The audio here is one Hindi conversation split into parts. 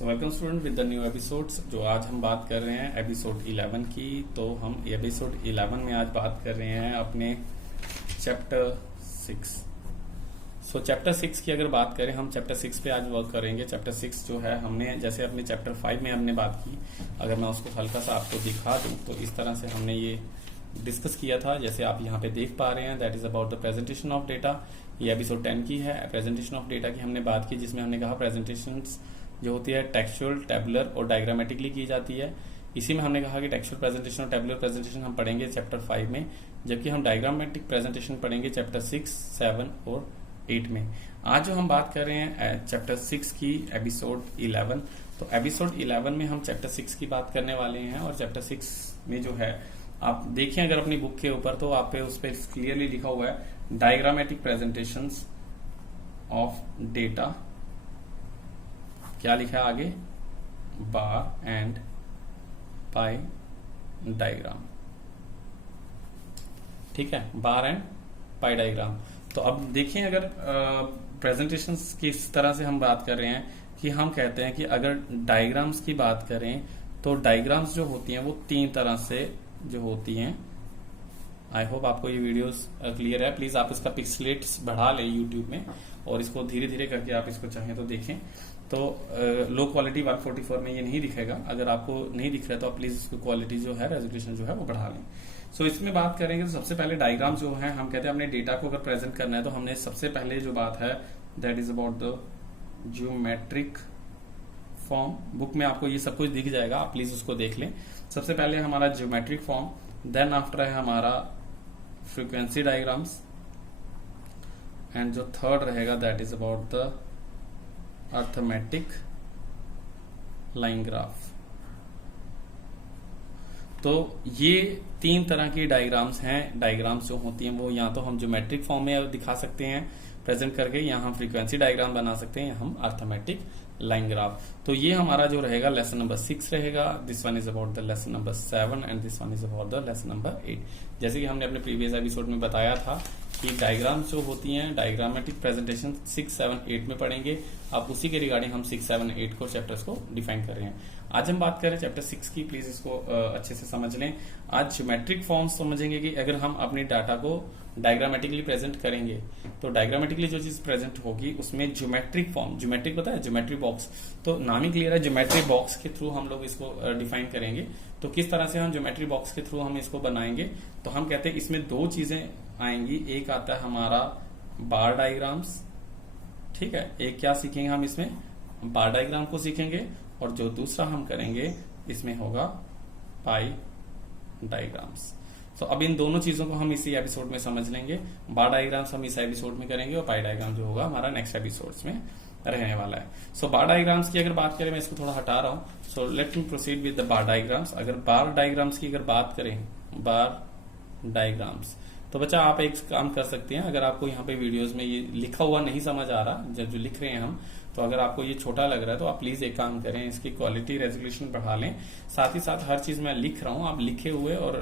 So welcome student with the new episodes. जो आज हम बात कर रहे हैं एपिसोड 11 की। तो हम एपिसोड 11 में आज बात कर रहे हैं अपने चैप्टर 6। सो चैप्टर 6 की अगर बात करें, हम चैप्टर 6 पे आज वर्क करेंगे। चैप्टर 6 जो है, हमने जैसे अपने चैप्टर 5 में हमने बात की, अगर मैं उसको हल्का सा आपको दिखा दूं तो इस तरह से हमने ये डिस्कस किया था। जैसे आप यहाँ पे देख पा रहे हैं, that is about the presentation of data. ये एपिसोड 10 की है। प्रेजेंटेशन ऑफ डेटा की हमने बात की, जिसमें हमने कहा प्रेजेंटेशन जो होती है टेक्सचुअल, टेबुलर और डायग्रामेटिकली की जाती है। इसी में हमने कहा कि टेक्सचुअल प्रेजेंटेशन और टेबुलर प्रेजेंटेशन हम पढ़ेंगे चैप्टर 5 में, जबकि हम डायग्रामेटिक प्रेजेंटेशन पढ़ेंगे चैप्टर 6, 7 और 8 में। आज जो हम बात कर रहे हैं चैप्टर 6 की, एपिसोड 11। तो एपिसोड 11 में हम चैप्टर 6 की बात करने वाले हैं। और चैप्टर 6 में जो है, आप देखें अगर अपनी बुक के ऊपर, तो आप पे उस पर क्लियरली लिखा हुआ है डायग्रामेटिक प्रेजेंटेशंस ऑफ डेटा। क्या लिखा है आगे? बार एंड पाई डायग्राम। ठीक है, बार एंड पाई डायग्राम। तो अब देखें, अगर प्रेजेंटेशंस की इस तरह से हम बात कर रहे हैं कि हम कहते हैं कि अगर डायग्राम्स की बात करें तो डायग्राम्स जो होती हैं वो 3 तरह से जो होती हैं। आई होप आपको ये वीडियोस क्लियर है। प्लीज आप इसका पिक्सलेट्स बढ़ा लें यूट्यूब में, और इसको धीरे धीरे करके आप इसको चाहें तो देखें। तो लो क्वालिटी 144 में ये नहीं दिखेगा। अगर आपको नहीं दिख रहा है तो आप प्लीज इसकी क्वालिटी जो है, रेजोल्यूशन जो है वो बढ़ा लें। सो इसमें बात करेंगे तो सबसे पहले डायग्राम जो है, हम कहते हैं अपने डेटा को अगर प्रेजेंट करना है तो हमने सबसे पहले जो बात है, that is about the geometric form. Book में आपको ये सब कुछ दिख जाएगा, आप प्लीज उसको देख लें। सबसे पहले हमारा ज्योमेट्रिक फॉर्म, देन आफ्टर है हमारा फ्रीक्वेंसी डायग्राम्स, एंड जो थर्ड रहेगा that is about the arithmetic line graph. तो ये 3 तरह की डायग्राम्स हैं। डायग्राम्स जो होती हैं वो या तो हम ज्योमेट्रिक फॉर्म में दिखा सकते हैं प्रेजेंट करके, या हम फ्रीक्वेंसी डायग्राम बना सकते हैं, या हम अर्थमेटिक लाइन ग्राफ। तो ये हमारा जो रहेगा लेसन नंबर 6 रहेगा। This one is about the lesson number 7 and this one is about the lesson number 8। जैसे कि हमने अपने प्रीवियस एपिसोड में बताया था कि डायग्राम्स जो होती हैं, डायग्रामेटिक प्रेजेंटेशन 6, 7, 8 में पढ़ेंगे। आप उसी के रिगार्डिंग हम 6, 7, 8 को चैप्टर्स को डिफाइन कर रहे हैं। आज हम बात करें चैप्टर 6 की। प्लीज इसको अच्छे से समझ लें। आज ज्योमेट्रिक फॉर्म्स समझेंगे कि अगर हम अपनी डाटा को डायग्रामेटिकली प्रेजेंट करेंगे तो डायग्रामेटिकली जो चीज प्रेजेंट होगी उसमें ज्योमेट्रिक फॉर्म, ज्योमेट्रिक पता है, ज्योमेट्री बॉक्स। तो नाम ही क्लियर है, ज्योमेट्री बॉक्स के थ्रू हम लोग इसको डिफाइन करेंगे। तो किस तरह से हम ज्योमेट्री बॉक्स के थ्रू हम इसको बनाएंगे, तो हम कहते हैं इसमें 2 चीजें आएंगी। एक आता है हमारा बार डायग्राम्स, ठीक है। एक क्या सीखेंगे हम इसमें? बार डायग्राम को सीखेंगे। और जो दूसरा हम करेंगे इसमें होगा पाई डायग्राम्स। तो अब इन दोनों चीजों को हम इसी एपिसोड में समझ लेंगे। बार डायग्राम्स हम इस एपिसोड में करेंगे, और पाई डायग्राम जो होगा हमारा नेक्स्ट एपिसोड्स में रहने वाला है। सो बार डायग्राम्स की अगर बात करें, मैं इसको थोड़ा हटा रहा हूं। So let me proceed with the bar diagrams. अगर बार डायग्राम्स की अगर बात करें, बार डायग्राम्स, तो बच्चा आप एक काम कर सकते हैं। अगर आपको यहाँ पे वीडियोस में ये लिखा हुआ नहीं समझ आ रहा, जब जो लिख रहे हैं हम, तो अगर आपको ये छोटा लग रहा है तो आप प्लीज एक काम करें, इसकी क्वालिटी, रेजोल्यूशन बढ़ा लें। साथ ही साथ हर चीज मैं लिख रहा हूँ, आप लिखे हुए और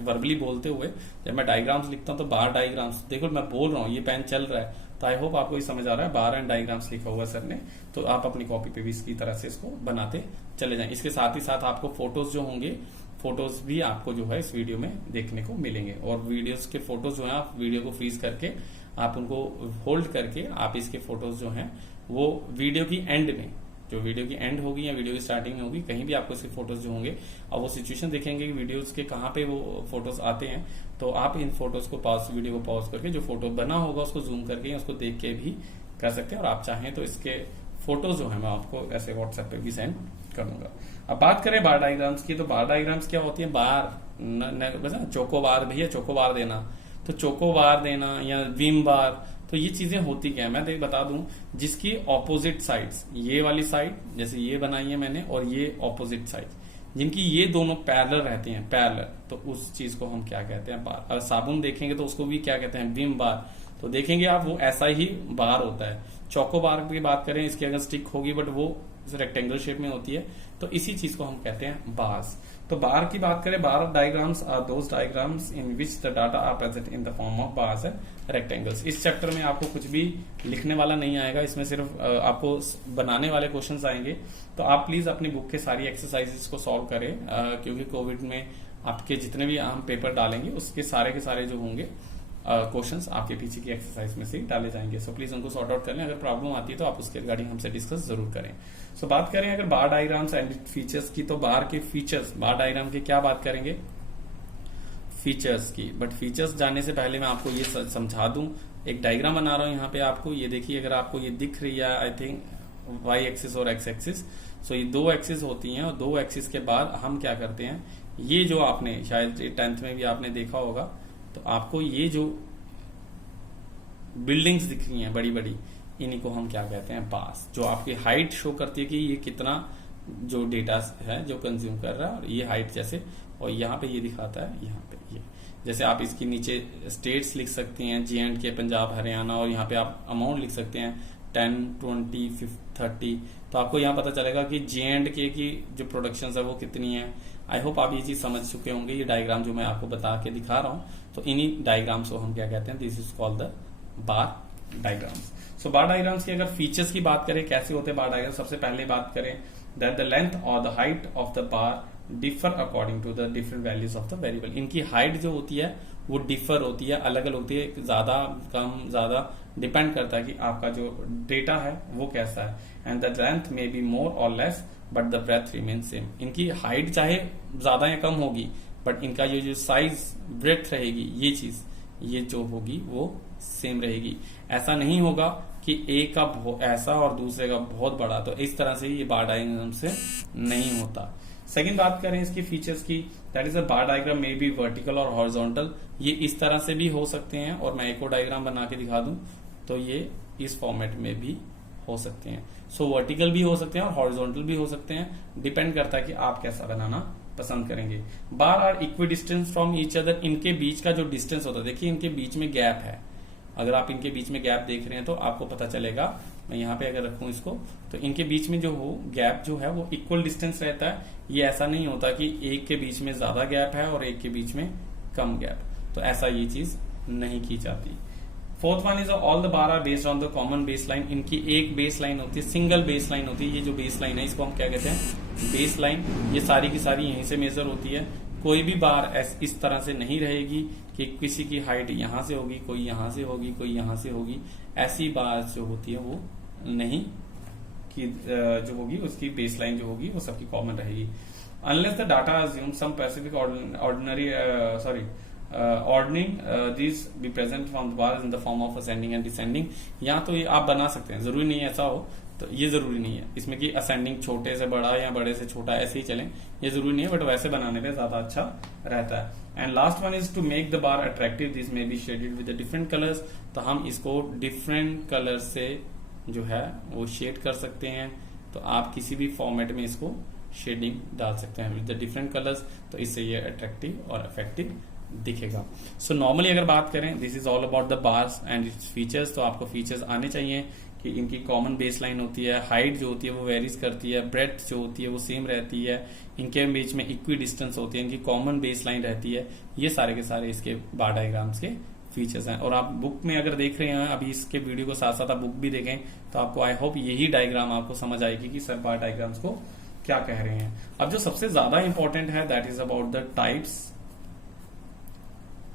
वर्बली बोलते हुए, जब मैं डायग्राम्स लिखता हूँ तो बार डायग्राम्स, देखो मैं बोल रहा हूँ, ये पेन चल रहा है, तो आई होप आपको ये समझ आ रहा है। बार एंड डायग्राम्स लिखा हुआ सर ने, तो आप अपनी कॉपी पे भी इसकी तरह से इसको बनाते चले जाएं। इसके साथ ही साथ आपको फोटोज जो होंगे, फोटोज भी आपको जो है इस वीडियो में देखने को मिलेंगे। और वीडियोस के फोटोज जो है, आप वीडियो को फ्रीज करके, आप उनको होल्ड करके, आप इसके फोटोज जो हैं वो वीडियो की एंड में, जो वीडियो की एंड होगी या वीडियो की स्टार्टिंग में होगी, कहीं भी आपको इसके फोटोज जो होंगे, और वो सिचुएशन देखेंगे कि वीडियोस के कहाँ पे वो फोटोज आते हैं, तो आप इन फोटोज को पॉज, वीडियो को पॉज करके जो फोटो बना होगा उसको जूम करके उसको देख के भी कर सकते हैं। और आप चाहें तो इसके फोटोज जो है मैं आपको ऐसे व्हाट्सएप पे भी सेंड कर दूंगा। अब बात करें बार डायग्राम्स की, तो बार डायग्राम्स क्या होती है? बार, चोको बार, भैया चोको बार देना, तो चोको बार देना या विम बार, तो ये चीजें होती क्या है मैं बता दूं। जिसकी ऑपोजिट साइड्स, ये वाली साइड जैसे ये बनाई है मैंने, और ये ऑपोजिट साइड, जिनकी ये दोनों पैरेलल रहती हैं, पैरेलल, तो उस चीज को हम क्या कहते हैं? बार। अगर साबुन देखेंगे तो उसको भी क्या कहते हैं? Vim bar. तो देखेंगे आप वो ऐसा ही बार होता है। चौको बार की बात करें, इसकी अगर स्टिक होगी बट वो रेक्टेंगल शेप में होती है, तो इसी चीज को हम कहते हैं बार्स। तो बार की बात करें, bar diagrams are those diagrams in which the data are present in the form of bars and rectangles. इस चैप्टर में आपको कुछ भी लिखने वाला नहीं आएगा, इसमें सिर्फ आपको बनाने वाले क्वेश्चंस आएंगे। तो आप प्लीज अपनी बुक के सारी एक्सरसाइजेस को सॉल्व करें, क्योंकि कोविड में आपके जितने भी हम पेपर डालेंगे उसके सारे के सारे जो होंगे क्वेश्चंस आपके पीछे की एक्सरसाइज में से डाले जाएंगे। सो प्लीज उनको सॉर्ट आउट कर लें। अगर प्रॉब्लम आती है तो आप उसके रिगार्डिंग हमसे डिस्कस जरूर करें। सो बात करें अगर बार डायग्राम्स एंड फीचर्स की, तो बार के फीचर्स, बार डायग्राम के क्या बात करेंगे, फीचर्स की। बट फीचर्स जानने से पहले मैं आपको ये समझा दूं, एक डायग्राम बना रहा हूं यहाँ पे आपको, ये देखिए अगर आपको ये दिख रही है आई थिंक वाई एक्सिस और एक्स एक्सिस। सो ये दो एक्सिस होती हैं और दो एक्सिस के बाद हम क्या करते हैं, ये जो आपने शायद 10th में भी आपने देखा होगा, तो आपको ये जो बिल्डिंग्स दिख रही हैं बड़ी बड़ी, इन्हीं को हम क्या कहते हैं, बार्स, जो आपकी हाइट शो करती है कि ये कितना जो डेटा है जो कंज्यूम कर रहा है, और ये हाइट जैसे, और यहाँ पे ये दिखाता है, यहाँ पे ये जैसे आप इसके नीचे स्टेट्स लिख सकते हैं, J&K, पंजाब, हरियाणा, और यहाँ पे आप अमाउंट लिख सकते हैं 10, 20, 30। तो आपको यहाँ पता चलेगा कि J&K की जो प्रोडक्शन है वो कितनी है। आई होप आप ये चीज समझ चुके होंगे। ये डायग्राम जो मैं आपको बता के दिखा रहा हूँ, तो इन्हीं डायग्राम्स को हम क्या कहते हैं, this is called the bar diagrams. So bar diagrams की अगर फीचर्स की बात करें, कैसे होते हैं बार डायग्राम, सबसे पहले बात करें दैट द लेंथ और the height of the bar differ according to the different values of the variable. इनकी हाइट जो होती है वो डिफर होती है, अलग अलग होती है, ज्यादा कम ज्यादा डिपेंड करता है कि आपका जो डेटा है वो कैसा है। And the length may be more or less but the breadth remain same. इनकी हाइट चाहे ज्यादा या कम होगी, बट इनका ये जो साइज ब्रेथ रहेगी, ये चीज ये जो होगी वो सेम रहेगी। ऐसा नहीं होगा कि एक का ऐसा और दूसरे का बहुत बड़ा, तो इस तरह से ये बार डायग्राम से नहीं होता। सेकंड बात करें इसकी फीचर्स की, that is a bar diagram may be vertical और हॉरिजॉन्टल। ये इस तरह से भी हो सकते हैं, और मैं एक और डायग्राम बना के दिखा दूं तो ये इस फॉर्मेट में भी हो सकते हैं। सो वर्टिकल भी हो सकते हैं और हॉरिजॉन्टल भी हो सकते हैं, डिपेंड करता है कि आप कैसा बनाना पसंद करेंगे। Bar are equidistant from each other. इनके बीच का जो डिस्टेंस होता है, देखिए इनके बीच में गैप है, अगर आप इनके बीच में गैप देख रहे हैं तो आपको पता चलेगा। मैं यहाँ पे अगर रखूं इसको, तो इनके बीच में जो हो गैप जो है वो इक्वल डिस्टेंस रहता है। ये ऐसा नहीं होता कि एक के बीच में ज्यादा गैप है और एक के बीच में कम गैप, तो ऐसा ये चीज नहीं की जाती। Fourth one is all the bar are based on the common base line. इनकी एक बेस लाइन होती है, सिंगल बेस लाइन होती है। ये जो बेस लाइन है इसको हम क्या कहते हैं, बेस लाइन। ये सारी की सारी यहीं से मेजर होती है। कोई भी बार इस तरह से नहीं रहेगी कि किसी की हाइट यहां से होगी, कोई यहां से होगी, कोई यहां से होगी। ऐसी बार जो होती है वो नहीं कि जो होगी उसकी बेस लाइन जो होगी वो सबकी कॉमन रहेगी। Unless the data assume some specific ordering these be present from the bars in the form of ascending and descending। यहाँ तो ये आप बना सकते हैं, जरूरी नहीं है ऐसा हो, तो ये जरूरी नहीं है इसमें कि असेंडिंग छोटे से बड़ा या बड़े से छोटा ऐसे ही चलें, ये जरूरी नहीं है, बट वैसे बनाने पे ज्यादा अच्छा रहता है। And last one is to make the bar attractive, this may be shaded with different colours. तो हम इसको डिफरेंट कलर से जो है वो शेड कर सकते हैं। तो आप किसी भी फॉर्मेट में इसको शेडिंग डाल सकते हैं विद द डिफरेंट कलर्स, तो इससे ये अट्रैक्टिव और इफेक्टिव दिखेगा। सो नॉर्मली अगर बात करें, this is all about the bars and its features. तो आपको फीचर्स आने चाहिए कि इनकी कॉमन बेस लाइन होती है, हाइट जो होती है वो वेरीज करती है, ब्रेथ जो होती है वो सेम रहती है, इनके बीच में इक्वी डिस्टेंस होती है, इनकी कॉमन बेस लाइन रहती है। ये सारे के सारे इसके बार डायग्राम्स के फीचर्स हैं। और आप बुक में अगर देख रहे हैं, अभी इसके वीडियो को साथ साथ आप बुक भी देखें, तो आपको आई होप यही डायग्राम आपको समझ आएगी कि सर बार डायग्राम्स को क्या कह रहे हैं। अब जो सबसे ज्यादा इंपॉर्टेंट है that is about the types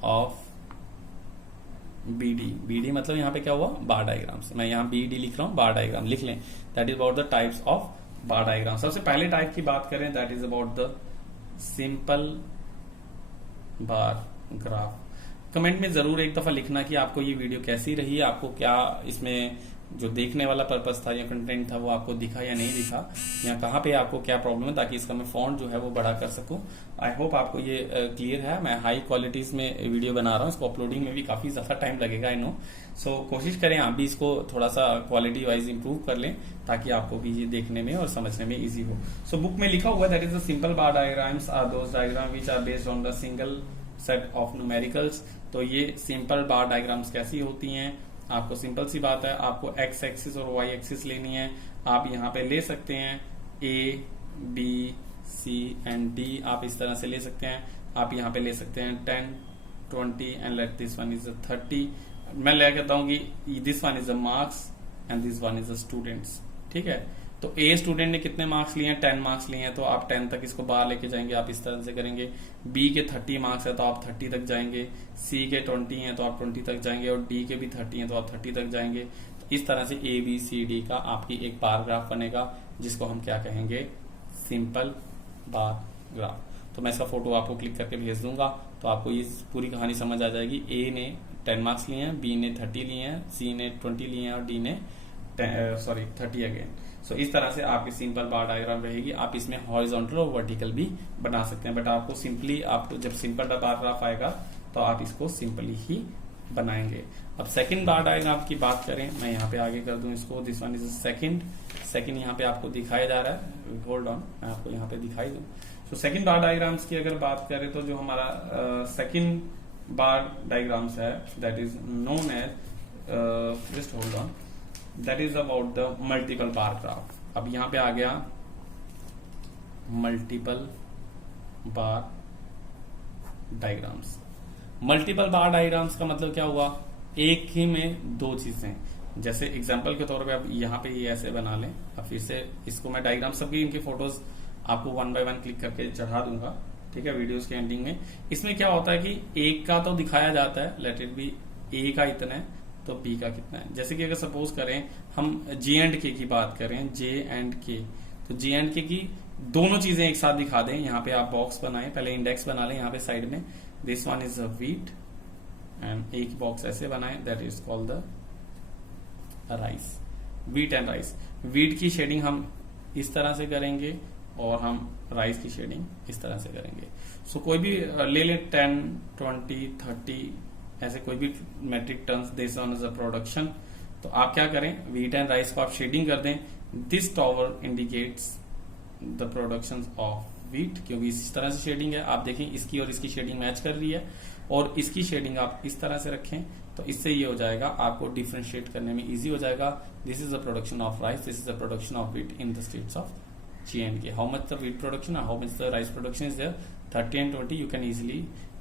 of BD. BD मतलब यहाँ पे क्या हुआ, बार डायग्राम्स। मैं यहाँ बीडी लिख रहा हूँ, बार डायग्राम लिख लें। That is about the types of bar diagram. सबसे पहले टाइप की बात करें, that is about the simple bar graph. Comment में जरूर एक दफा लिखना कि आपको ये वीडियो कैसी रही, आपको क्या इसमें जो देखने वाला पर्पस था या कंटेंट था वो आपको दिखा या नहीं दिखा, या कहाँ पे आपको क्या प्रॉब्लम है, ताकि इसका मैं फॉन्ट जो है वो बड़ा कर सकूं। आई होप आपको ये क्लियर है। मैं हाई क्वालिटीज में वीडियो बना रहा हूँ, इसको अपलोडिंग में भी काफी ज्यादा टाइम लगेगा, आई नो। सो कोशिश करें आप भी इसको थोड़ा सा क्वालिटी वाइज इंप्रूव कर लें, ताकि आपको भी ये देखने में और समझने में ईजी हो। सो बुक में लिखा हुआ that is the simple bar diagrams are those diagram which are based on the single set of numericals. तो ये सिंपल बार डायग्राम्स कैसी होती हैं, आपको सिंपल सी बात है, आपको एक्स एक्सिस और वाई एक्सिस लेनी है। आप यहाँ पे ले सकते हैं A B C and D, आप इस तरह से ले सकते हैं। आप यहाँ पे ले सकते हैं 10 20 and let this one is 30। मैं ले कहता हूँ कि this one is the marks and this one is the students. ठीक है, तो ए स्टूडेंट ने कितने मार्क्स लिए हैं, 10 मार्क्स लिए हैं, तो आप 10 तक इसको बाहर लेके जाएंगे, आप इस तरह से करेंगे। बी के 30 मार्क्स है तो आप 30 तक जाएंगे, सी के 20 हैं तो आप 20 तक जाएंगे, और डी के भी 30 हैं तो आप 30 तक जाएंगे। तो इस तरह से ए बी सी डी का आपकी एक बार ग्राफ बनेगा, जिसको हम क्या कहेंगे, सिंपल बार ग्राफ। तो मैं इसका फोटो आपको क्लिक करके भेज दूंगा, तो आपको ये पूरी कहानी समझ आ जाएगी। ए ने 10 मार्क्स लिए हैं, बी ने 30 लिए हैं, सी ने 20 लिए हैं और डी ने 30 अगेन। सो इस तरह से आपकी सिंपल बार डायग्राम रहेगी। आप इसमें हॉरिजॉन्टल और वर्टिकल भी बना सकते हैं, बट आपको सिंपली, आपको जब सिंपल बार ग्राफ आएगा तो आप इसको सिंपली ही बनाएंगे। अब सेकंड बार डायग्राम की बात करें, मैं यहाँ पे आगे कर दूं इसको, दिस वन इज सेकंड यहाँ पे आपको दिखाया जा रहा है, होल्ड ऑन, मैं आपको यहाँ पे दिखाई दूं। सो सेकंड बार डायग्राम्स की अगर बात करें तो जो हमारा सेकंड बार डायग्राम्स है, that is known as, just hold on, that is about the multiple bar graph. अब यहां पे आ गया multiple bar diagrams. Multiple bar diagrams का मतलब क्या हुआ, एक ही में दो चीजें। जैसे एग्जांपल के तौर पे अब यहाँ पे ये ऐसे बना लें, अब फिर से इसको मैं डायग्राम सबकी इनकी फोटोज आपको 1 बाय 1 क्लिक करके चढ़ा दूंगा। ठीक है, वीडियोस के एंडिंग में इसमें क्या होता है कि एक का तो दिखाया जाता है, लेट इट बी ए का इतना है तो बी का कितना है। जैसे कि अगर सपोज करें हम जे एंड के की बात करें, जे एंड के, तो जे एंड के की दोनों चीजें एक साथ दिखा दें। यहाँ पे आप बॉक्स बनाएं, पहले इंडेक्स बना लें यहाँ पे साइड में, this one is a wheat and एक बॉक्स ऐसे बनाएं, that is called the rice, wheat and rice. Wheat की शेडिंग हम इस तरह से करेंगे और हम राइस की शेडिंग इस तरह से करेंगे। सो कोई भी ले लें 10 20 30 ऐसे कोई भी metric tons, this one is a production. तो आप क्या करें, व्हीट एंड राइस को आप शेडिंग कर दें, this tower indicates the production of wheat, क्योंकि इस तरह से शेडिंग है। आप देखें इसकी और इसकी शेडिंग मैच कर रही है, और इसकी शेडिंग आप इस तरह से रखें तो इससे ये हो जाएगा, आपको डिफरेंशिएट करने में इजी हो जाएगा। This is the production of rice, this is the production of wheat in the states of G&K. How much the wheat production and how much the rice production is there, 30 and 20 you can easily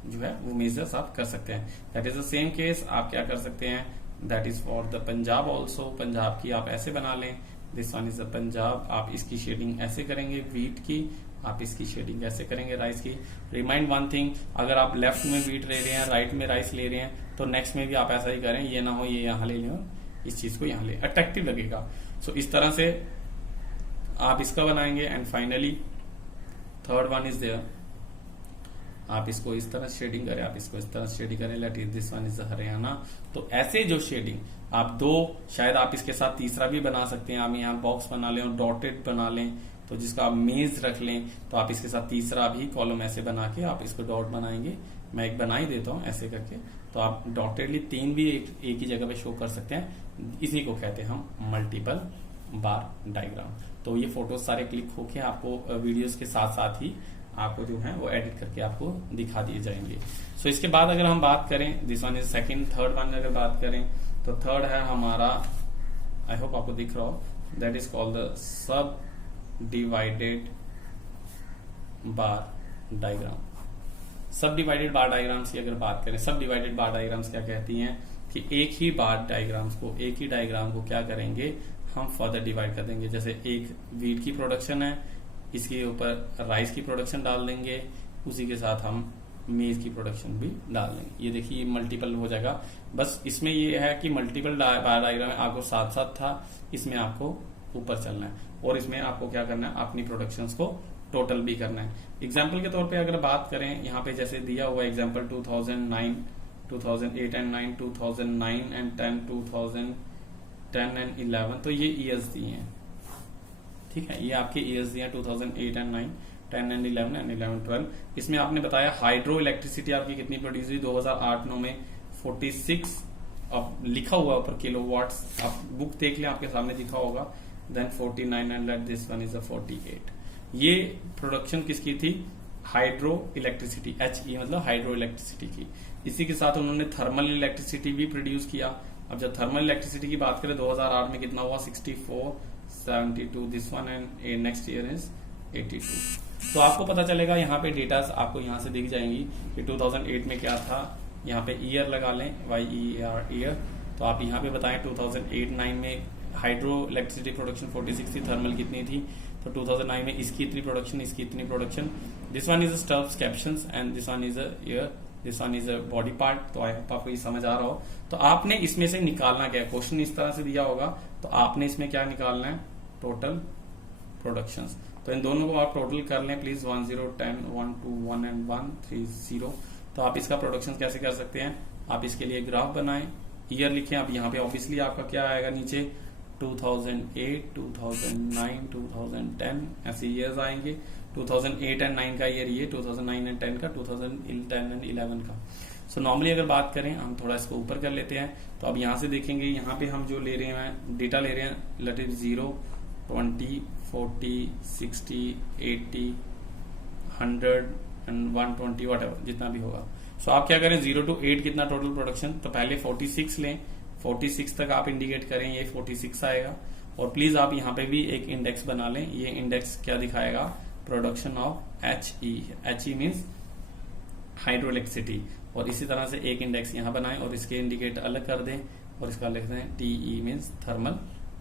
जो है वो मेजर्स आप कर सकते हैं। That is the same case, आप क्या कर सकते हैं, that is for the Punjab also. Punjab की आप ऐसे बना लें, this one is the Punjab, आप इसकी शेडिंग ऐसे करेंगे व्हीट की, आप इसकी शेडिंग ऐसे करेंगे राइस की। रिमाइंड वन थिंग, अगर आप लेफ्ट में व्हीट ले रहे हैं, राइट में राइस ले रहे हैं, तो नेक्स्ट में भी आप ऐसा ही करें, ये ना हो ये यहाँ ले लें, इस चीज को यहाँ ले, अट्रैक्टिव लगेगा। सो इस तरह से आप इसका बनाएंगे। And finally third one is there, आप इसको इस तरह शेडिंग करें, आप इसको इस तरह शेडिंग करें, let is this one is Haryana. तो ऐसे जो शेडिंग आप दो, शायद आप इसके साथ तीसरा भी बना सकते हैं, आप यहाँ बॉक्स बना लें और डॉटेड बना लें, तो जिसका आप मेज रख लें, तो आप इसके साथ तीसरा भी कॉलम ऐसे बना के आप इसको डॉट बनाएंगे। मैं एक बना ही देता हूँ ऐसे करके, तो आप डॉटेडली 3 भी एक ही जगह पे शो कर सकते हैं। इसी को कहते हैं हम मल्टीपल बार डायग्राम। तो ये फोटोज सारे क्लिक होके आपको वीडियोस के साथ साथ ही आपको जो है वो एडिट करके आपको दिखा दिए जाएंगे। सो इसके बाद अगर हम बात करें, this one is second, third one अगर बात करें तो थर्ड है हमारा, आई होप आपको दिख रहा हो, that is called the subdivided bar diagram. सब डिवाइडेड बार डायग्राम्स की अगर बात करें, सब डिवाइडेड बार डायग्राम्स क्या कहती हैं कि एक ही बार डायग्राम्स को, एक ही डायग्राम को क्या करेंगे, हम फर्दर डिवाइड कर देंगे। जैसे एक व्हीट की प्रोडक्शन है, इसके ऊपर राइस की प्रोडक्शन डाल देंगे, उसी के साथ हम मेज की प्रोडक्शन भी डाल देंगे। ये देखिए मल्टीपल हो जाएगा। बस इसमें ये है कि मल्टीपल बार डायग्राम में आपको साथ साथ था, इसमें आपको ऊपर चलना है, और इसमें आपको क्या करना है, अपनी प्रोडक्शंस को टोटल भी करना है। एग्जाम्पल के तौर पे अगर बात करें, यहाँ पे जैसे दिया हुआ एग्जाम्पल 2009, 2008 एंड 9, 2009 एंड 10, 2010 एंड 11, तो ये ईयर्स दिए हैं। ठीक है, ये आपके ईयर्स दिए हैं 2008 एंड 9, 10 एंड 11 एंड 11 12। इसमें आपने बताया हाइड्रो इलेक्ट्रिसिटी आपकी कितनी प्रोड्यूस हुई 2008-9 में, 46 अब लिखा हुआ ऊपर किलोवाट्स, आप बुक देख लें आपके सामने दिखा होगा। Then 49 and let this one is 48। ये प्रोडक्शन किसकी थी, हाइड्रो इलेक्ट्रिसिटी, HE मतलब हाइड्रो इलेक्ट्रिसिटी की। इसी के साथ उन्होंने थर्मल इलेक्ट्रिसिटी भी प्रोड्यूस किया। अब जब थर्मल इलेक्ट्रिसिटी की बात करें 2008 में कितना हुआ 64, 72 this one and next year is 82। तो आपको पता चलेगा यहाँ पे डेटा आपको यहाँ से दिख जाएंगी कि 2008 में क्या था। यहाँ पे ईयर लगा लें, YEAR ईयर। तो आप यहाँ पे बताएं 2008-9 में हाइड्रो इलेक्ट्रिसिटी प्रोडक्शन 46 थी, थर्मल कितनी थी। तो 2009 में इसकी इतनी प्रोडक्शन, इसकी इतनी production. This one is stubs captions and this one is a ear, this one is a body part. तो आई होप आपको ये समझ आ रहा हो। तो आपने इसमें से निकालना क्या है, क्वेश्चन इस तरह से दिया होगा तो आपने इसमें क्या निकालना है, टोटल प्रोडक्शंस। तो इन दोनों को आप टोटल कर लें प्लीज, 10, 10, 1, 2, 1 एंड 1, 3, 0। तो आप इसका प्रोडक्शन कैसे कर सकते हैं, आप इसके लिए ग्राफ बनाएं, ईयर लिखें। अब यहाँ पे ऑब्वियसली आपका क्या आएगा नीचे 2008, 2009, 2010 ऐसे ईयर्स आएंगे। 2008 एंड 9 का ईयर ये, 2009 एंड 10 का, 2010 एंड 11 का। सो नॉर्मली अगर बात करें, हम थोड़ा इसको ऊपर कर लेते हैं। तो अब यहाँ से देखेंगे, यहाँ पे हम जो ले रहे हैं डेटा ले रहे हैं, लेट इट 0, 20, 40, 60, 80, 100 एंड 120 व्हाटएवर जितना भी होगा। सो आप क्या करें, 0 to 8 कितना टोटल प्रोडक्शन, तो पहले 46 लें, 46 तक आप इंडिकेट करें, ये 46 आएगा। और प्लीज आप यहाँ पे भी एक इंडेक्स बना लें। ये इंडेक्स क्या दिखाएगा, production of HE। HE means hydro electricity. और इसी तरह से एक इंडेक्स यहाँ बनाएं और इसके इंडिकेट अलग कर दें और इसका लिख दें TE मीन्स थर्मल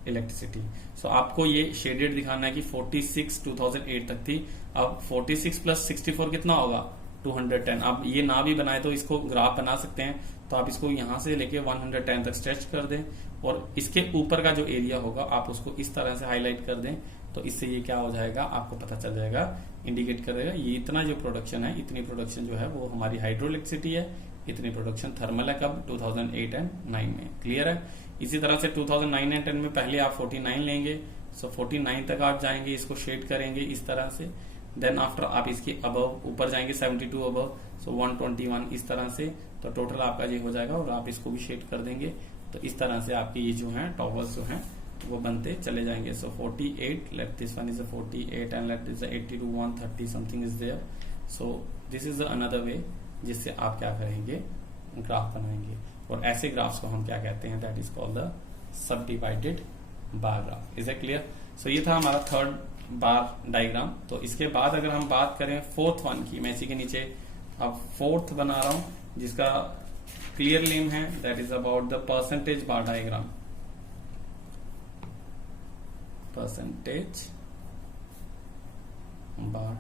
इलेक्ट्रिसिटी। सो आपको ये शेडेड दिखाना है कि 46 2008 तक थी। अब 46 प्लस 64 कितना होगा, 210। आप ये ना भी बनाए तो इसको ग्राफ बना सकते हैं। तो आप इसको यहां से लेके 110 तक स्ट्रेच कर दें और इसके ऊपर का जो एरिया होगा आप उसको इस तरह से हाईलाइट कर दें। तो इससे ये क्या हो जाएगा, आपको पता चल जाएगा, इंडिकेट कर देगा ये इतना जो प्रोडक्शन है, इतनी प्रोडक्शन जो है वो हमारी हाइड्रो इलेक्ट्रिसिटी है, इतनी प्रोडक्शन थर्मल है। कब, 2008 एंड 9 में। क्लियर है। इसी तरह से 2009 एंड 10 में पहले आप 49 लेंगे। सो 49 तक आप जाएंगे, इसको शेड करेंगे इस तरह से। देन आफ्टर आप इसके अबव ऊपर जाएंगे 72 अबव, सो 121 इस तरह से। तो टोटल आपका ये हो जाएगा और आप इसको भी शेड कर देंगे। तो इस तरह से आपके ये जो है टॉवर्स जो हैं वो बनते चले जाएंगे। So 48, let this one is a 48 and let this 82, 130 something is there. So this is another way जिससे आप क्या करेंगे, ग्राफ बनाएंगे। और ऐसे ग्राफ्स को हम क्या कहते हैं, that is called the subdivided bar graph. Is it clear. So ये था हमारा थर्ड बार डायग्राम। तो इसके बाद अगर हम बात करें फोर्थ वन की, मैं इसी के नीचे अब फोर्थ बना रहा हूं जिसका क्लियर नेम है, that is about the percentage bar diagram. Percentage bar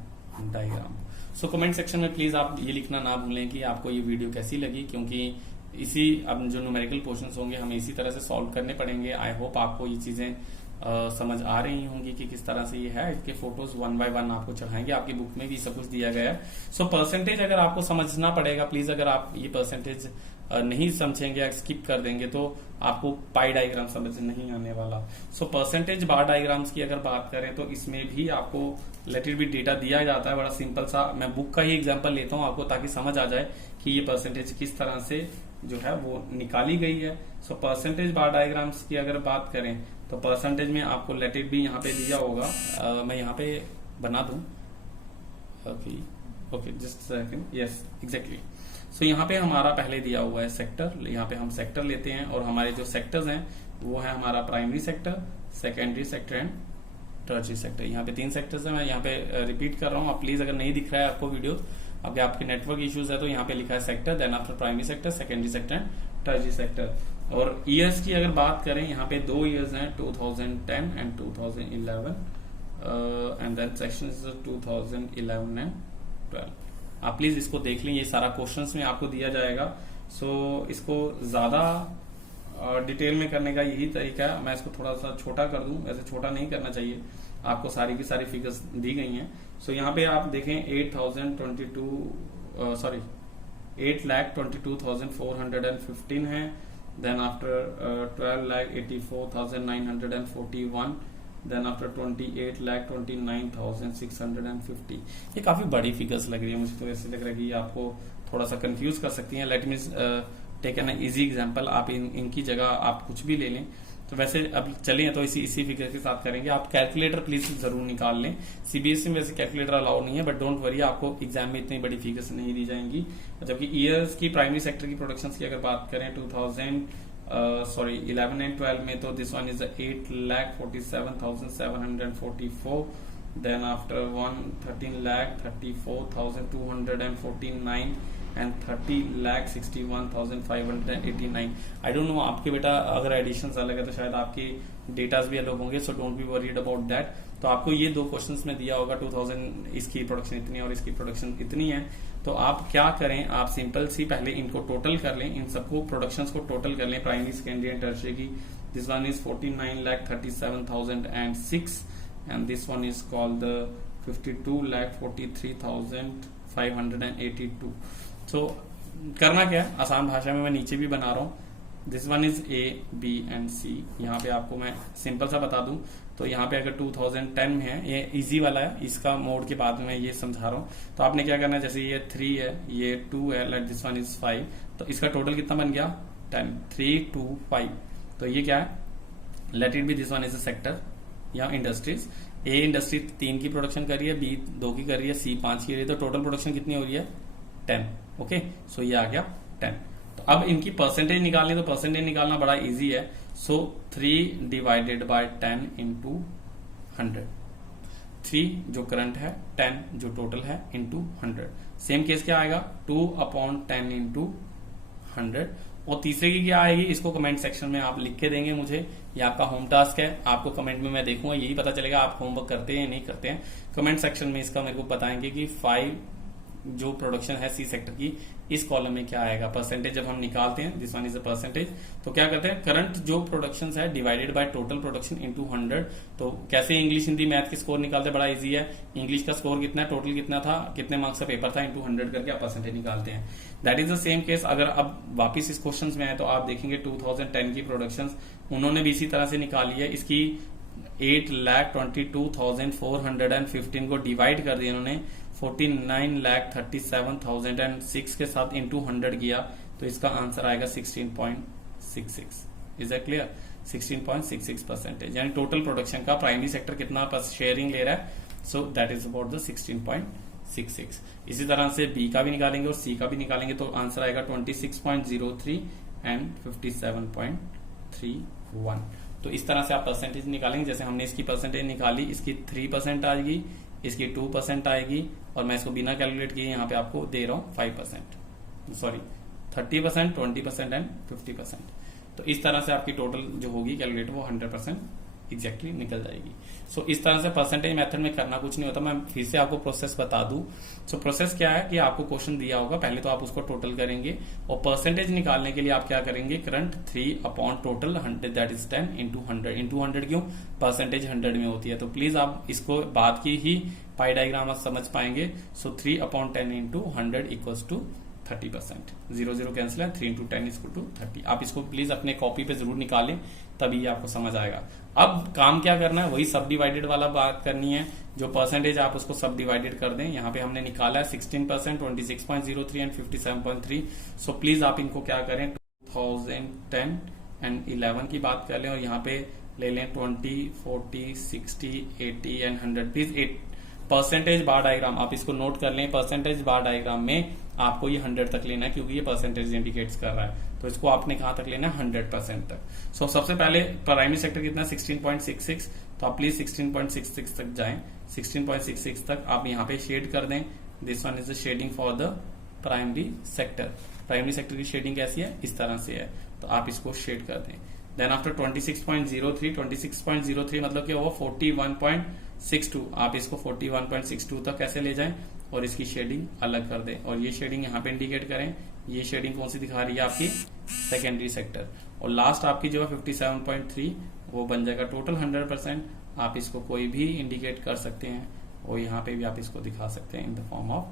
diagram. So comment section में प्लीज आप ये लिखना ना भूलें कि आपको ये वीडियो कैसी लगी, क्योंकि इसी अब जो न्यूमेरिकल क्वेश्चंस होंगे हमें इसी तरह से सॉल्व करने पड़ेंगे। आई होप आपको ये चीजें समझ आ रही होंगी कि किस तरह से ये है। इसके फोटोज 1 by 1 आपको चढ़ाएंगे, आपकी बुक में भी सब कुछ दिया गया है। सो परसेंटेज अगर आपको समझना पड़ेगा प्लीज, अगर आप ये परसेंटेज नहीं समझेंगे या स्किप कर देंगे तो आपको पाई डायग्राम समझ नहीं आने वाला। सो परसेंटेज बार डायग्राम्स की अगर बात करें तो इसमें भी आपको लेट इट बी डेटा दिया जाता है, बड़ा सिंपल सा। मैं बुक का ही एग्जांपल लेता हूं आपको ताकि समझ आ जाए कि ये परसेंटेज किस तरह से जो है वो निकाली गई है। सो परसेंटेज बार डायग्राम्स की अगर बात करें तो परसेंटेज में आपको लेट इट बी यहाँ पे दिया होगा, मैं यहाँ पे बना दूं। Okay just second, yes exactly. So यहाँ पे हमारा पहले दिया हुआ है सेक्टर, यहाँ पे हम सेक्टर लेते हैं और हमारे जो सेक्टर्स हैं वो है हमारा primary sector, secondary sector and tertiary sector. यहाँ पे 3 सेक्टर्स हैं, मैं यहाँ पे रिपीट कर रहा हूँ। आप प्लीज अगर नहीं दिख रहा है आपको वीडियो, अगर आपके नेटवर्क इश्यूज है तो यहाँ पे लिखा है sector, then after primary sector, secondary sector and tertiary sector. और ईयर्स की अगर बात करें, यहाँ पे 2 ईयर्स हैं, 2010 and 2011 and then section 2011 and 12। आप प्लीज इसको देख लें, ये सारा क्वेश्चंस में आपको दिया जाएगा। सो इसको ज्यादा डिटेल में करने का यही तरीका है। मैं इसको थोड़ा सा छोटा कर दूं, वैसे छोटा नहीं करना चाहिए, आपको सारी की सारी फिगर्स दी गई हैं। सो यहाँ पे आप देखें 8,22,415 है। Then after 12,84,941, then after 28,29,650। ये काफी बड़ी फिगर्स लग रही है मुझे, तो ऐसे लग रहा है कि आपको थोड़ा सा कंफ्यूज कर सकती हैं। Let me take an easy example. आप इनकी जगह आप कुछ भी ले लें। तो तो वैसे अब चलिए तो इसी फिगर के साथ करेंगे। आप कैलकुलेटर प्लीज जरूर निकाल लें। सीबीएसई में वैसे कैलकुलेटर अलाउ नहीं है, बट डोंट वरी, आपको एग्जाम में इतनी बड़ी फिगर्स नहीं दी जाएंगी। जबकि ईयर्स की प्राइमरी सेक्टर की प्रोडक्शन की अगर बात करें 11 and 12 में, तो this one is 8,47,744, then after 13,34,249 and 30,61,589। I don't know आपके बेटा अगर एडिशंस अलग है तो शायद आपके डेटास भी अलग होंगे, so don't be worried about that. तो आपको ये दो क्वेश्चंस में दिया होगा 2000 इसकी प्रोडक्शन इतनी है और इसकी प्रोडक्शन इतनी है। तो आप क्या करें, आप सिंपल सी पहले इनको टोटल कर लें, इन सबको प्रोडक्शंस को टोटल कर लें, प्राइमरी सेकेंडरी एंड टर्शियरी की। This one is 49,37,006 and this one is called the 52,43,582। so करना क्या है, आसान भाषा में मैं नीचे भी बना रहा हूं। This one is A, B and C. यहाँ पे आपको मैं सिंपल सा बता दूं तो यहाँ पे अगर 2010 में है, ये इजी वाला है, इसका मोड के बाद में ये समझा रहा हूँ। तो आपने क्या करना है, जैसे ये 3 है, ये 2 है, लेट दिस वन इज 5, तो इसका टोटल कितना बन गया 10, 3, 2, 5। तो ये क्या है, let it be this one is a sector या इंडस्ट्रीज। ए इंडस्ट्री 3 की प्रोडक्शन कर रही है, बी 2 की कर रही है, सी 5 की रही है, तो टोटल प्रोडक्शन कितनी हो रही है 10। ओके, सो ये आ गया 10। तो अब इनकी परसेंटेज निकालनी, तो परसेंटेज निकालना बड़ा इजी है। सो 3 डिवाइडेड बाय 10 इंटू 100। 3 जो करंट है, 10 जो टोटल है, इंटू 100। सेम केस क्या आएगा, 2/10 इंटू 100। और तीसरे की क्या आएगी, इसको कमेंट सेक्शन में आप लिख के देंगे मुझे, ये आपका होम टास्क है। आपको कमेंट में मैं देखूंगा, यही पता चलेगा आप होमवर्क करते हैं या नहीं करते हैं। कमेंट सेक्शन में इसका मेरे को बताएंगे कि 5 जो प्रोडक्शन है सी सेक्टर की, इस कॉलम में क्या आएगा। परसेंटेज जब हम निकालते हैं, this one is a percentage, तो क्या करते हैं, करंट जो प्रोडक्शन है divided by total production into 100। तो कैसे इंग्लिश हिंदी मैथ के स्कोर निकालते हैं, बड़ा इजी है। इंग्लिश का स्कोर कितना है, टोटल कितना था, कितने मार्क्स का पेपर था, इंटू 100 करके आप परसेंटेज निकालते हैं। That is the same case. अगर अब वापिस इस क्वेश्चन में आए तो आप देखेंगे 2010 की प्रोडक्शन उन्होंने भी इसी तरह से निकाली है। इसकी 8,22,415 को डिवाइड कर दिया उन्होंने 49,37,006 के साथ इंटू 100 किया, तो इसका आंसर आएगा 16.66। Is that clear, 16.66%। यानी टोटल प्रोडक्शन का प्राइमरी सेक्टर कितना शेयरिंग ले रहा है, so that is about the 16.66। इसी तरह से बी का भी निकालेंगे और सी का भी निकालेंगे, तो आंसर आएगा 26.03 एंड 57.31। तो इस तरह से आप परसेंटेज निकालेंगे। जैसे हमने इसकी परसेंटेज निकाली, इसकी 3% आएगी, इसकी 2% आएगी, और मैं इसको बिना कैलकुलेट किए यहाँ पे आपको दे रहा हूँ 5%, सॉरी 30%, 20% एंड 50%। तो इस तरह से आपकी टोटल जो होगी कैलकुलेट वो 100% एग्जैक्टली निकल जाएगी। सो इस तरह से परसेंटेज मेथड में करना कुछ नहीं होता। मैं फिर से आपको प्रोसेस बता दूं। सो प्रोसेस क्या है कि आपको क्वेश्चन दिया होगा, पहले तो आप उसको टोटल करेंगे और परसेंटेज निकालने के लिए आप क्या करेंगे, करंट 3/टोटल 100 दैट इज 10 इंटू 100। इंटू 100 क्यों, परसेंटेज 100 में होती है। तो प्लीज आप इसको बाद की ही पाई डायग्राम आप समझ पाएंगे। सो 3/10 इंटू 100 इक्वल्स टू 30%। 0 कैंसिल है, 3 इंटू 10 इक्वल टू 30। आप इसको प्लीज अपने कॉपी पे जरूर निकालें, तभी ये आपको समझ आएगा। अब काम क्या करना है, वही सब डिवाइडेड वाला बात करनी है। जो परसेंटेज आप उसको सब डिवाइडेड कर दें। यहाँ पे हमने निकाला है 16%, 26.03 एंड 57.3। सो प्लीज आप इनको क्या करें, 2010 एंड 11 की बात कर लें और यहाँ पे ले लें 20, 40, 60, 80 and 100। Please percentage bar diagram आप इसको नोट कर लें। परसेंटेज बार डायग्राम में आपको ये 100 तक लेना है, क्योंकि ये परसेंटेज इंडिकेट्स कर रहा है। तो इसको आपने कहां तक लेना है, 100% तक। सो सबसे पहले प्राइमरी सेक्टर कितना, 16.66। तो आप प्लीज 16.66 तक जाएं। 16.66 तक आप यहाँ पे शेड कर दें। This one is the shading for the primary sector. Primary sector की शेडिंग कैसी है, इस तरह से है, तो आप इसको शेड कर दें। देन आफ्टर 26.03, 26.03 मतलब कि वो 41.62। आप इसको 41.62 तक कैसे ले जाएं और इसकी शेडिंग अलग कर दें, और ये शेडिंग यहाँ पे इंडिकेट करें। ये शेडिंग कौन सी दिखा रही है, आपकी सेकेंडरी सेक्टर। और लास्ट आपकी जो है 57.3 वो बन जाएगा टोटल 100%। आप इसको कोई भी इंडिकेट कर सकते हैं और यहाँ पे भी आप इसको दिखा सकते हैं इन the form of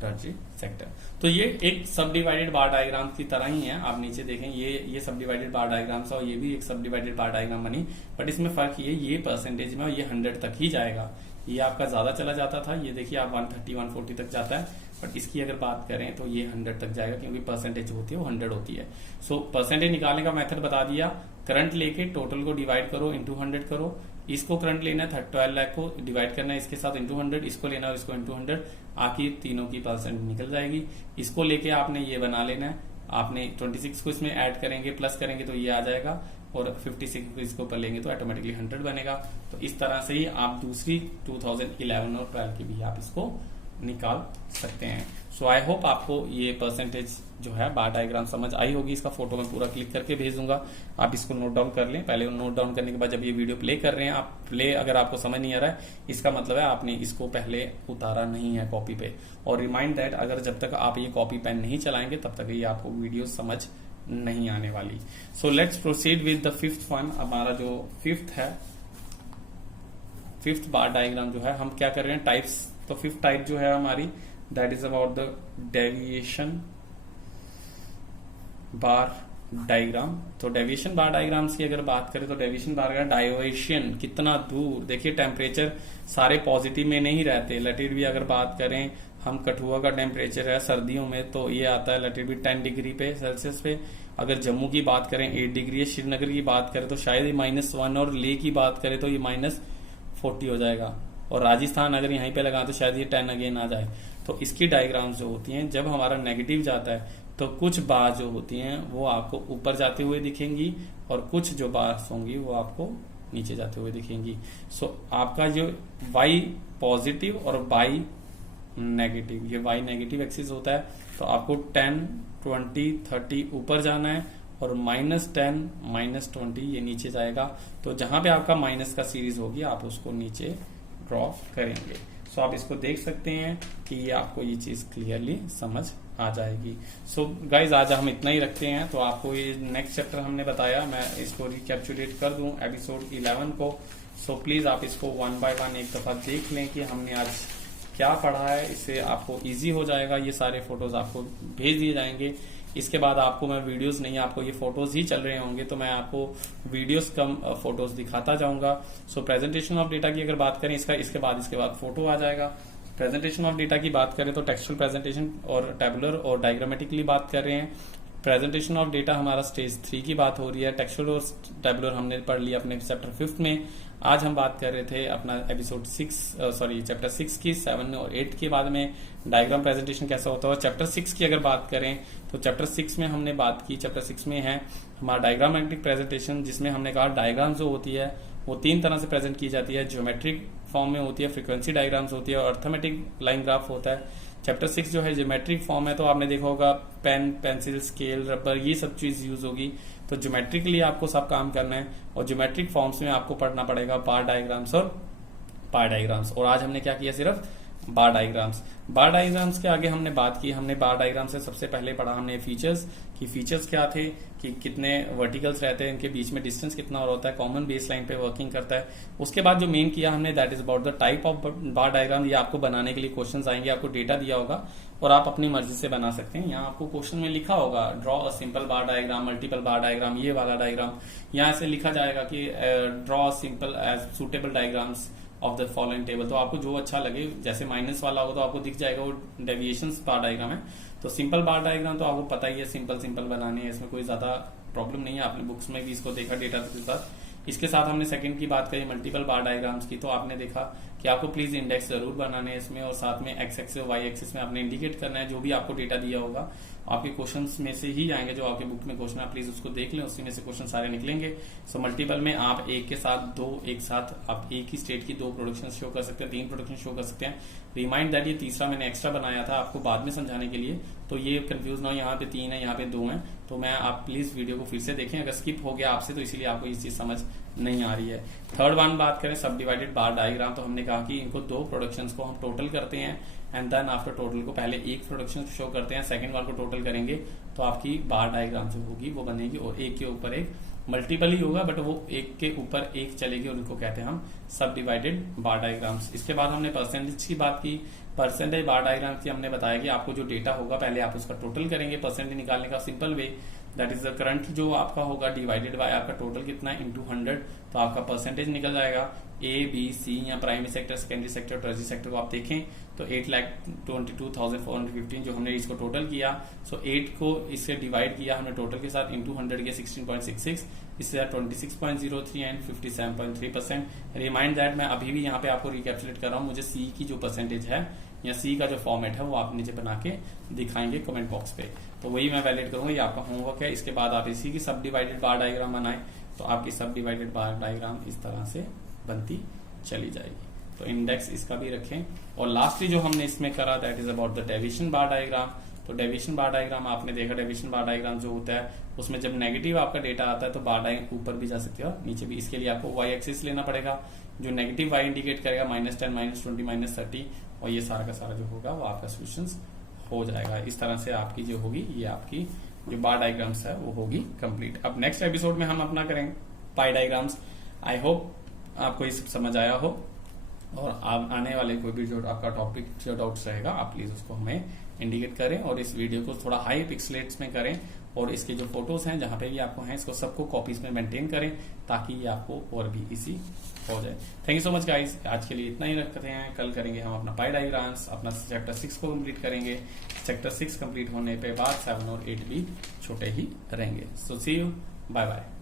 tertiary sector. तो ये एक सब डिवाइडेड बार डायग्राम की तरह ही है। आप नीचे देखें, ये सब डिवाइडेड बार डायग्राम था और ये भी एक सब डिवाइडेड बार डायग्राम बनी, बट इसमें फर्क ये परसेंटेज में और ये 100 तक ही जाएगा। ये आपका ज्यादा चला जाता था, ये देखिए आप 130, 140 तक जाता है, बट इसकी अगर बात करें तो ये 100 तक जाएगा, क्योंकि परसेंटेज होती है वो 100 होती है। सो परसेंटेज निकालने का मेथड बता दिया। करंट लेके टोटल को डिवाइड करो, इंटू 100 करो। इसको करंट लेना है 12 लाख को डिवाइड करना है इसके साथ इंटू 100, इसको लेना है इसको इंटू 100, आखिर तीनों की परसेंट निकल जाएगी। इसको लेके आपने ये बना लेना है, आपने 26 को इसमें ऐड करेंगे, प्लस करेंगे तो ये आ जाएगा, और 56 को इसको ऊपर लेंगे तो ऑटोमेटिकली 100 बनेगा। तो इस तरह से ही आप दूसरी 2011 और 12 की भी आप इसको निकाल सकते हैं। सो आई होप आपको ये परसेंटेज जो है बार डायग्राम समझ आई होगी। इसका फोटो मैं पूरा क्लिक करके भेज दूंगा, आप इसको नोट डाउन कर लें। पहले नोट डाउन करने के बाद जब ये वीडियो प्ले कर रहे हैं आप प्ले, अगर आपको समझ नहीं आ रहा है इसका मतलब है आपने इसको पहले उतारा नहीं है कॉपी पे। और रिमाइंड दैट अगर जब तक आप ये कॉपी पेन नहीं चलाएंगे तब तक ये आपको वीडियो समझ नहीं आने वाली। So let's proceed with the fifth one. हमारा जो फिफ्थ बार डायग्राम जो है हम क्या कर रहे हैं, टाइप्स। तो फिफ्थ टाइप जो है हमारी that is about the deviation bar diagram. तो डेविएशन बार डायग्राम्स की अगर बात करें तो डेविएशन बार का डायवर्शन कितना दूर, देखिए टेम्परेचर सारे पॉजिटिव में नहीं रहते। लैटिट्यूड भी अगर बात करें हम, कठुआ का टेम्परेचर है सर्दियों में तो ये आता है लैटिट्यूड 10 डिग्री पे सेल्सियस पे। अगर जम्मू की बात करें 8 डिग्री है, श्रीनगर की बात करें तो शायद ये -1, और लेह की बात करें तो ये -40 हो जाएगा, और राजस्थान अगर यहीं पे लगा तो शायद ये 10 अगेन आ जाए। तो इसकी डायग्राम्स जो होती हैं जब हमारा नेगेटिव जाता है तो कुछ बार जो होती हैं वो आपको ऊपर जाते हुए दिखेंगी, और कुछ जो बार्स होंगी वो आपको नीचे जाते हुए दिखेंगी। सो आपका जो y पॉजिटिव और y नेगेटिव, ये y नेगेटिव एक्सिस होता है तो आपको 10, 20, 30 ऊपर जाना है, और -10, -20 ये नीचे जाएगा। तो जहां पे आपका माइनस का सीरीज होगी आप उसको नीचे ड्रॉ करेंगे। सो आप इसको देख सकते हैं कि ये आपको ये चीज क्लियरली समझ आ जाएगी। सो गाइज आज हम इतना ही रखते हैं। तो आपको ये नेक्स्ट चैप्टर हमने बताया, मैं इसको रिकैप्चुलेट कर दूं एपिसोड 11 को। सो प्लीज आप इसको 1 बाय 1 एक दफा देख लें कि हमने आज क्या पढ़ा है, इससे आपको इजी हो जाएगा। ये सारे फोटोज आपको भेज दिए जाएंगे। इसके बाद आपको मैं वीडियोस नहीं, आपको ये फोटोज ही चल रहे होंगे तो मैं आपको वीडियोस कम फोटोज दिखाता जाऊंगा। सो प्रेजेंटेशन ऑफ डेटा की अगर बात करें इसके बाद फोटो आ जाएगा। प्रेजेंटेशन ऑफ डेटा की बात करें तो टेक्सचुअल प्रेजेंटेशन और टेबुलर और डायग्रामेटिकली बात कर रहे हैं। प्रेजेंटेशन ऑफ डेटा हमारा स्टेज 3 की बात हो रही है। टेक्सचुअल और टेबुलर हमने पढ़ लिया अपने चैप्टर 5 में। आज हम बात कर रहे थे अपना चैप्टर 6 की 7 और 8 के बाद में डायग्राम प्रेजेंटेशन कैसा होता है। चैप्टर 6 की अगर बात करें तो चैप्टर 6 में हमने बात की, चैप्टर 6 में है हमारा डायग्रामेटिक प्रेजेंटेशन, जिसमें हमने कहा डायग्राम जो होती है वो 3 तरह से प्रेजेंट की जाती है। ज्योमेट्रिक फॉर्म में होती है, फ्रीक्वेंसी डायग्राम्स होती है, और अर्थमेटिक लाइन ग्राफ होता है। चैप्टर 6 जो है ज्योमेट्रिक फॉर्म है, तो आपने देखा होगा पेन, पेंसिल, स्केल, रबर ये सब चीज यूज होगी। तो ज्योमेट्रिकली आपको सब काम करना है, और ज्योमेट्रिक फॉर्म्स में आपको पढ़ना पड़ेगा बार डायग्राम्स और पार डायग्राम्स। और आज हमने क्या किया, सिर्फ बार डायग्राम्स। बार डायग्राम्स के आगे हमने बात की, हमने बार डायग्राम से सबसे पहले पढ़ा हमने फीचर्स कि फीचर्स क्या थे, कि कितने वर्टिकल्स रहते हैं, इनके बीच में डिस्टेंस कितना होता है, कॉमन बेस लाइन पे वर्किंग करता है। उसके बाद जो मेन किया हमने that is about the type of bar diagram. ये आपको बनाने के लिए क्वेश्चंस आएंगे, आपको डेटा दिया होगा और आप अपनी मर्जी से बना सकते हैं। यहाँ आपको क्वेश्चन में लिखा होगा draw a simple bar diagram, multiple bar diagram, ये वाला डायग्राम। यहाँ से लिखा जाएगा कि draw simple as suitable diagrams of the following table. तो आपको जो अच्छा लगे, जैसे माइनस वाला होगा तो आपको दिख जाएगा वो डेविएशंस बार डायग्राम है। तो सिंपल बार डायग्राम तो आपको पता ही है, सिंपल बनाने हैं, इसमें कोई ज्यादा प्रॉब्लम नहीं है। आपने बुक्स में भी इसको देखा डेटा के साथ। इसके साथ हमने सेकंड की बात करी मल्टीपल बार डायग्राम्स की, तो आपने देखा कि आपको प्लीज इंडेक्स जरूर बनाने हैं इसमें, और साथ में एक्स एक्सिस और वाई एक्सिस में आपने इंडिकेट करना है जो भी आपको डेटा दिया होगा। आपके क्वेश्चंस में से ही आएंगे, जो आपके बुक में क्वेश्चन है प्लीज उसको देख लें, उसी में से क्वेश्चन सारे निकलेंगे। सो मल्टीपल में आप एक के साथ दो, एक साथ आप एक ही स्टेट की 2 प्रोडक्शन शो कर सकते हैं, 3 प्रोडक्शन शो कर सकते हैं। रिमाइंड दैट ये तीसरा मैंने एक्स्ट्रा बनाया था आपको बाद में समझाने के लिए, तो ये कंफ्यूज ना हो, यहाँ पे 3 है, यहाँ पे 2 है। तो मैं आप प्लीज वीडियो को फिर से देखें, अगर स्किप हो गया आपसे तो इसीलिए आपको ये चीज समझ नहीं आ रही है। थर्ड वन बात करें सब डिवाइडेड बार डायग्राम, तो हमने कहा कि इनको 2 प्रोडक्शंस को हम टोटल करते हैं, एंड देन आफ्टर टोटल को पहले एक प्रोडक्शन शो करते हैं, सेकंड वन को टोटल करेंगे तो आपकी बार डायग्राम जो होगी वो बनेगी, और एक के ऊपर एक मल्टीपल ही होगा बट वो एक के ऊपर एक चलेगी, और उनको कहते हैं हम सब डिवाइडेड बार डायग्राम्स। इसके बाद हमने परसेंटेज की बात की। परसेंटेज बार डायग्राम की हमने बताया कि आपको जो डेटा होगा पहले आप उसका टोटल करेंगे। परसेंटेज निकालने का simple way that is the current जो आपका होगा डिवाइडेड बाय आपका टोटल कितना है इंटू 100, तो आपका परसेंटेज निकल जाएगा। ए बी सी या primary sector, secondary sector, tertiary sector को आप देखें तो 8,22,415 जो हमने इसको टोटल किया। सो 8 को इससे डिवाइड किया हमने टोटल के साथ, इंटू 100 किया 16.66, इससे 26.03 एंड 57.3%। रिमाइंड दैट मैं अभी भी यहाँ पे आपको रिकैप्चुलेट कर रहा हूँ, मुझे सी की जो परसेंटेज है या सी का जो फॉर्मेट है वो आप नीचे बना के दिखाएंगे कमेंट बॉक्स पे, तो वही मैं वैलिड करूंगा। ये आपका होमवर्क है। इसके बाद आप इसी की सब डिवाइडेड बार डायग्राम बनाए, तो आपकी सब डिवाइडेड बार डायग्राम इस तरह से बनती चली जाएगी। तो इंडेक्स इसका भी रखें। और लास्टली जो हमने इसमें करा that is about the deviation bar diagram. तो डेविएशन बार डायग्राम आपने देखा, डेविएशन बार डायग्राम जो होता है उसमें जब नेगेटिव आपका डेटा आता है तो बार डायग्राम ऊपर भी जा सकती है और नीचे भी। इसके लिए आपको वाई एक्सिस लेना पड़ेगा, जो नेगेटिव वाई इंडिकेट करेगा -10, -20, -30, और ये सारा का सारा जो होगा वो आपका सोल्यूशन हो जाएगा। इस तरह से आपकी जो होगी ये आपकी जो बार डायग्राम्स है वो होगी कंप्लीट। अब नेक्स्ट एपिसोड में हम अपना करेंगे पाई डायग्राम्स। आई होप आपको ये सब समझ आया हो, और आने वाले कोई भी जो आपका टॉपिक जो डाउट्स रहेगा आप प्लीज उसको हमें इंडिकेट करें, और इस वीडियो को थोड़ा हाई पिक्सलेट्स में करें, और इसके जो फोटोज हैं जहां पे भी आपको हैं इसको सबको कॉपीज में मेंटेन करें ताकि ये आपको और भी इजी हो जाए। Thank you so much guys, आज के लिए इतना ही रखते हैं। कल करेंगे हम अपना पाई डायग्राम्स, अपना चैप्टर 6 को कंप्लीट करेंगे। चैप्टर 6 कंप्लीट होने पे बाद 7 और 8 भी छोटे ही रहेंगे। सो सी यू, बाय बाय।